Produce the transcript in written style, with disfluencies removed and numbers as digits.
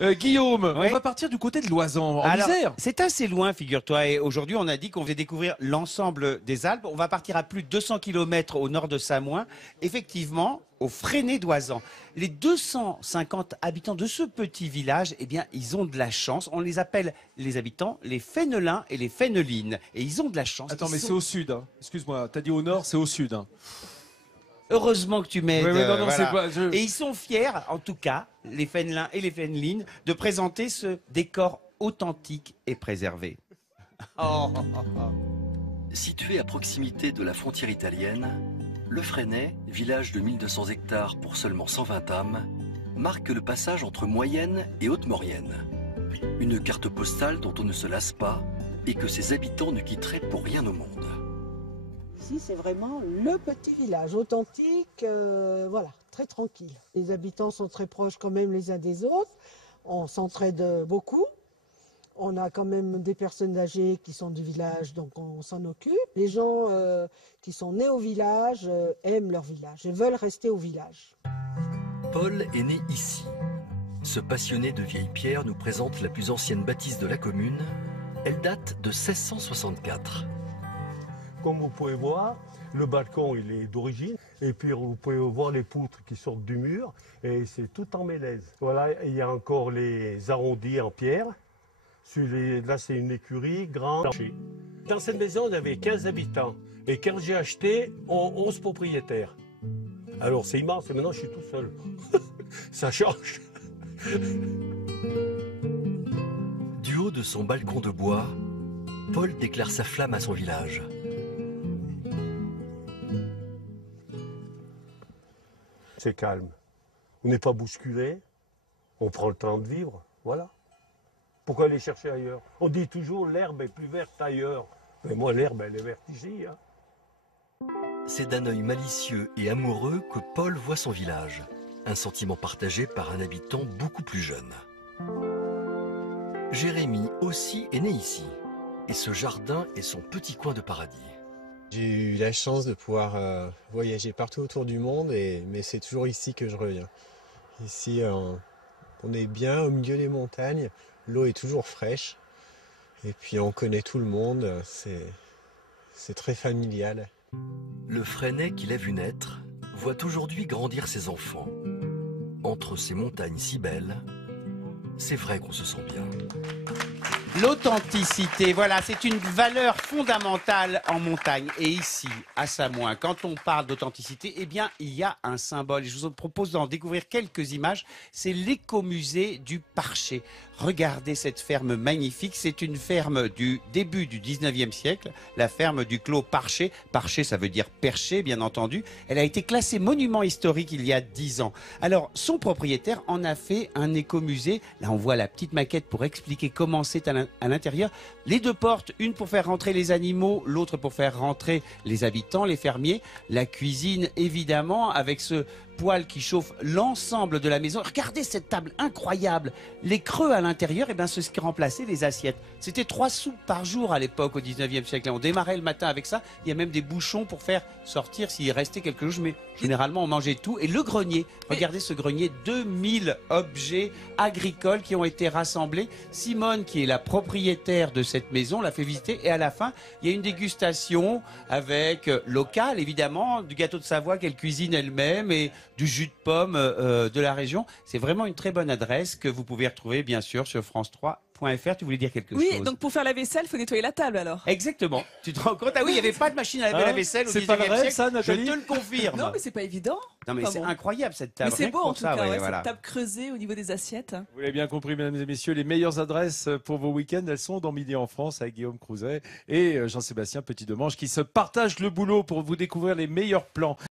Guillaume, Ouais. on va partir du côté de Loisan, en Alors, Isère. c'est assez loin, figure-toi. Et aujourd'hui, on a dit qu'on va découvrir l'ensemble des Alpes. On va partir à plus de 200 km au nord de Samoin, effectivement, au Fresnay d'Oisan. Les 250 habitants de ce petit village, eh bien, ils ont de la chance. On les appelle, les habitants, les Fénelins et les Fénelines. Et ils ont de la chance. Attends, Ils mais sont- c'est au sud. Hein. Excuse-moi, t'as dit au nord, c'est au sud. Hein. Heureusement que tu m'aides. Oui, non, voilà. c'est pas... je- Et ils sont fiers, en tout cas, les Fénelins et les Fénelines, de présenter ce décor authentique et préservé. Oh. Situé à proximité de la frontière italienne, le Fresnay, village de 1200 hectares pour seulement 120 âmes, marque le passage entre Moyenne et Haute-Maurienne. Une carte postale dont on ne se lasse pas et que ses habitants ne quitteraient pour rien au monde. Ici, c'est vraiment le petit village authentique, voilà, très tranquille. Les habitants sont très proches quand même les uns des autres. On s'entraide beaucoup. On a quand même des personnes âgées qui sont du village, donc on s'en occupe. Les gens qui sont nés au village aiment leur village et veulent rester au village. Paul est né ici. Ce passionné de vieilles pierres nous présente la plus ancienne bâtisse de la commune. Elle date de 1664. Comme vous pouvez voir, le balcon il est d'origine et puis vous pouvez voir les poutres qui sortent du mur et c'est tout en mélèze. Voilà, il y a encore les arrondis en pierre. Là c'est une écurie grande. Dans cette maison il y avait 15 habitants et quand j'ai acheté 11 propriétaires. Alors c'est immense et maintenant je suis tout seul. Ça change. Du haut de son balcon de bois, Paul déclare sa flamme à son village. C'est calme. On n'est pas bousculé. On prend le temps de vivre. Voilà. Pourquoi aller chercher ailleurs? On dit toujours l'herbe est plus verte ailleurs. Mais moi, l'herbe, elle est verte ici. Hein. C'est d'un œil malicieux et amoureux que Paul voit son village. Un sentiment partagé par un habitant beaucoup plus jeune. Jérémy aussi est né ici. Et ce jardin est son petit coin de paradis. J'ai eu la chance de pouvoir voyager partout autour du monde, mais c'est toujours ici que je reviens. Ici, on est bien au milieu des montagnes, l'eau est toujours fraîche, et puis on connaît tout le monde, c'est très familial. Le Fresnay qu'il a vu naître voit aujourd'hui grandir ses enfants. Entre ces montagnes si belles, c'est vrai qu'on se sent bien. L'authenticité, voilà, c'est une valeur fondamentale en montagne. Et ici, à Samoin, quand on parle d'authenticité, eh bien, il y a un symbole. Je vous propose d'en découvrir quelques images. C'est l'écomusée du Parché. Regardez cette ferme magnifique. C'est une ferme du début du 19e siècle, la ferme du clos Parché. Parché, ça veut dire perché, bien entendu. Elle a été classée monument historique il y a 10 ans. Alors, son propriétaire en a fait un écomusée. Là, on voit la petite maquette pour expliquer comment c'est à l'intérieur. Les deux portes, une pour faire rentrer les animaux, l'autre pour faire rentrer les habitants, les fermiers. La cuisine, évidemment, avec ce poêle qui chauffe l'ensemble de la maison. Regardez cette table incroyable. Les creux à l'intérieur, eh ben, c'est ce qui remplaçait les assiettes. C'était 3 soupes par jour à l'époque, au 19e siècle. On démarrait le matin avec ça. Il y a même des bouchons pour faire sortir s'il restait quelque chose. Mais généralement, on mangeait tout. Et le grenier, regardez ce grenier, 2000 objets agricoles qui ont été rassemblés. Simone, qui est la propriétaire de cette maison, l'a fait visiter. Et à la fin, il y a une dégustation avec local, évidemment, du gâteau de Savoie qu'elle cuisine elle-même et du jus de pomme de la région. C'est vraiment une très bonne adresse que vous pouvez retrouver, bien sûr, sur france3.fr. Tu voulais dire quelque chose? Oui, donc pour faire la vaisselle, il faut nettoyer la table alors. Exactement. Tu te rends compte? Ah oui, il n'y avait pas de machine à laver la vaisselle au 19e C'est pas vrai, siècle. ça, Nathalie? Je te le confirme. Non, mais c'est pas évident. Non, mais Enfin, c'est bon. incroyable cette table. Mais c'est Rien que beau pour en tout ça, cas, ouais, ouais, voilà. cette table creusée au niveau des assiettes. Vous l'avez bien compris, mesdames et messieurs, les meilleures adresses pour vos week-ends, elles sont dans Midi en France avec Guillaume Crouzet et Jean-Sébastien Petit-Demange qui se partagent le boulot pour vous découvrir les meilleurs plans.